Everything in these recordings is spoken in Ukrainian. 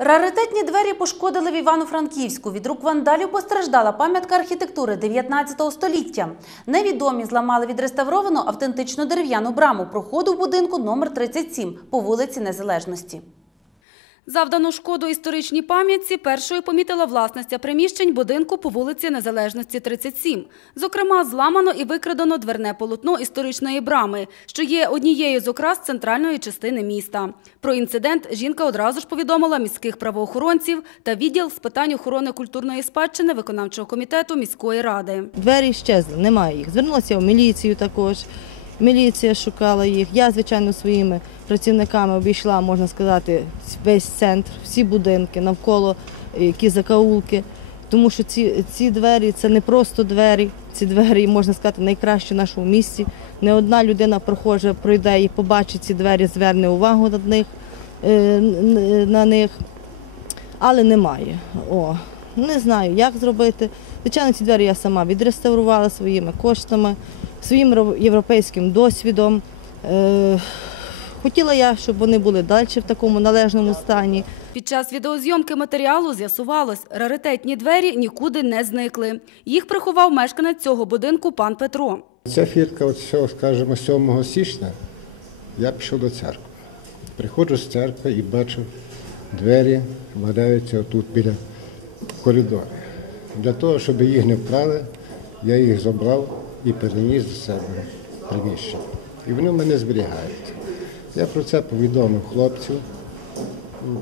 Раритетні двері пошкодили в Івано-Франківську. Від рук вандалів постраждала пам'ятка архітектури 19 століття. Невідомі зламали відреставровану автентичну дерев'яну браму проходу в будинку номер 37 по вулиці Незалежності. Завдану шкоду історичній пам'ятці першою помітила власниця приміщень будинку по вулиці Незалежності 37. Зокрема, зламано і викрадено дверне полотно історичної брами, що є однією з окрас центральної частини міста. Про інцидент жінка одразу ж повідомила міських правоохоронців та відділ з питань охорони культурної спадщини виконавчого комітету міської ради. Двері щезли, немає їх. Звернулася в міліцію також. Міліція шукала їх. Я, звичайно, своїми працівниками обійшла, можна сказати, весь центр, всі будинки, навколо е, які закаулки. Тому що ці, ці двері це не просто двері, ці двері, можна сказати, найкращі в нашому місті. Не одна людина прохожа пройде і побачить ці двері, зверне увагу на них, е, на них але немає. О, не знаю, як зробити. Звичайно, ці двері я сама відреставрувала своїми коштами, своїм європейським досвідом. Е, хотіла я, щоб вони були далі в такому належному стані. Під час відеозйомки матеріалу з'ясувалось, раритетні двері нікуди не зникли. Їх приховав мешканець цього будинку пан Петро. Ця фірка, от цього, скажімо, 7 січня, я пішов до церкви. Приходжу з церкви і бачу, двері валяються тут біля коридору. Для того, щоб їх не вкрали, я їх забрав і переніс до себе приміщення. І вони в мене зберігаються. Я про це повідомив хлопців.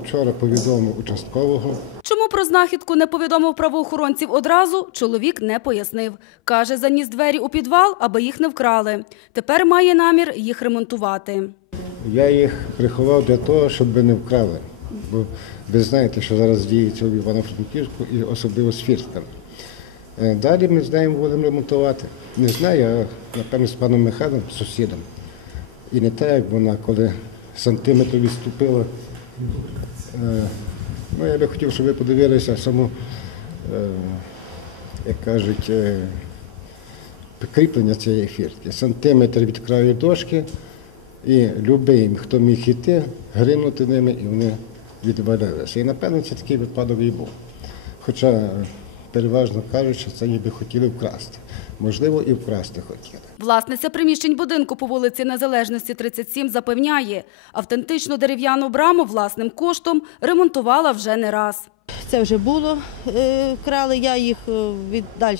Вчора повідомив участкового. Чому про знахідку не повідомив правоохоронців одразу, чоловік не пояснив. Каже, заніс двері у підвал, аби їх не вкрали. Тепер має намір їх ремонтувати. Я їх приховав для того, щоб не вкрали. Бо ви знаєте, що зараз діється в Івано-Франківську і особливо з фіртками. Е, Далі ми з нею будемо ремонтувати. Не знаю, напевно з паном Михайлом, сусідом. І не так, як вона, коли сантиметр відступила. Е, Ну, я би хотів, щоб ви подивилися саму, е, як кажуть, е, кріплення цієї фіртки. Сантиметр від краю дошки, і будь-який, хто міг іти, гримнути ними, і вони відвалилися. І напевно це такий випадок і був. Хоча переважно кажуть, що це ніби хотіли вкрасти. Можливо, і вкрасти хотіли. Власниця приміщень будинку по вулиці Незалежності 37 запевняє, автентичну дерев'яну браму власним коштом ремонтувала вже не раз. Це вже було, е, крали, я їх е, від далі.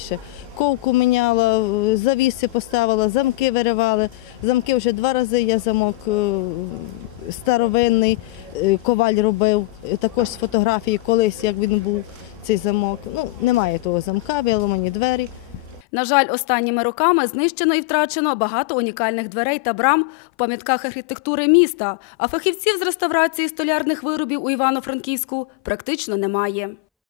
Ковку міняла, е, завіси поставила, замки виривали. Замки вже два рази я замок старовинний, коваль робив, також з фотографії колись, як він був, цей замок. Ну, немає того замка, виламані двері. На жаль, останніми роками знищено і втрачено багато унікальних дверей та брам в пам'ятках архітектури міста, а фахівців з реставрації столярних виробів у Івано-Франківську практично немає.